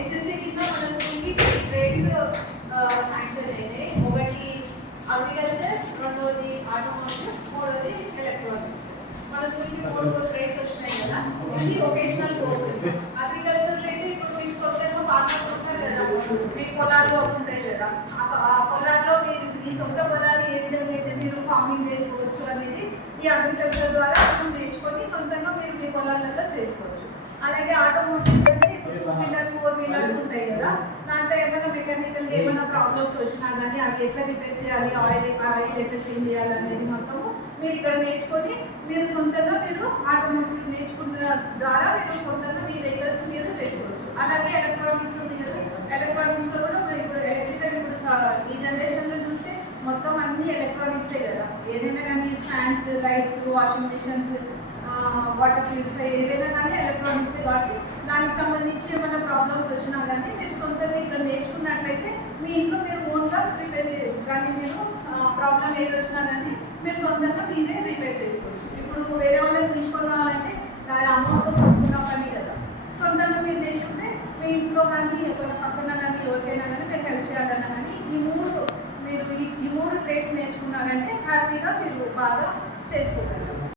SSC కింద మన స్కూల్కి 3 ట్రేడ్స్ శాంక్షన్ అయినాయి. ఒకటి అగ్రికల్చర్, రెండోది ఆటోమొబైల్, మూడోది ఎలక్ట్రానిక్స్. మన స్కూల్కి 3 ట్రేడ్స్ వచ్చినాయి కదా. ఇది వొకేషనల్ కోర్స్. అగ్రికల్చర్ అయితే ఇప్పుడు మీకు సొంతంగా ఫార్మర్స్ ఉంటారు కదా, మీకు పొలాల్లో ఉంటాయి కదా, ఆ పొలాల్లో మీరు మీ సొంత పొలాలు ఏ విధంగా అయితే మీరు ఫార్మింగ్ చేసుకోవచ్చు అనేది ఈ అగ్రికల్చర్ ద్వారా మనం నేర్చుకొని సొంతంగా మీరు మీ పొలాలలో చేసుకోవచ్చు. అలాగే ఆటోమొబైల్స్ అంటే ఇప్పుడు 2 వీలర్ 4 వీలర్స్ ఉంటాయి కదా, దాంట్లో ఏమైనా మెకానికల్ ఏమైనా ప్రాబ్లమ్స్ వచ్చినా కానీ అవి ఎట్లా రిపేర్ చేయాలి, ఆయిల్ ఎట్లా చేంజ్ చేయాలి అనేది మొత్తము మీరు ఇక్కడ నేర్చుకొని మీరు సొంతంగా మీరు ఆటోమొబైల్ నేర్చుకున్న ద్వారా మీరు సొంతంగా మీ వెహికల్స్ మీరు చేసుకోవచ్చు. అలాగే ఎలక్ట్రానిక్స్ ఉంది కదా, ఎలక్ట్రానిక్స్లో కూడా ఇప్పుడు ఎలక్ట్రికల్ ఇప్పుడు ఈ జనరేషన్లో చూస్తే మొత్తం అన్ని ఎలక్ట్రానిక్సే కదా. ఏదైనా కానీ fans, lights, washing machines, water purify ఏదైనా కానీ ఎలక్ట్రానిక్సే. కాబట్టి దానికి సంబంధించి ఏమైనా ప్రాబ్లమ్స్ వచ్చినా కానీ మీరు సొంతంగా ఇక్కడ నేర్చుకున్నట్లయితే మీ ఇంట్లో మీరు ఓన్గా ప్రిపేర్ కానీ మీరు ప్రాబ్లం ఏది వచ్చినా కానీ మీరు సొంతంగా మీరే రిపేర్ చేసుకోవచ్చు. ఇప్పుడు వేరే వాళ్ళని తీసుకోవాలంటే దాని అమౌంట్ కొనుక్కున్న పని కదా. సొంతంగా మీరు నేర్చుకుంటే మీ ఇంట్లో కానీ ఎవరి పక్కన కానీ ఎవరికైనా కానీ మీరు హెల్ప్ చేయాలన్నా కానీ మీరు ఈ 3 ట్రేడ్స్ నేర్చుకున్నారంటే హ్యాపీగా మీరు బాగా చేసుకోగలరు.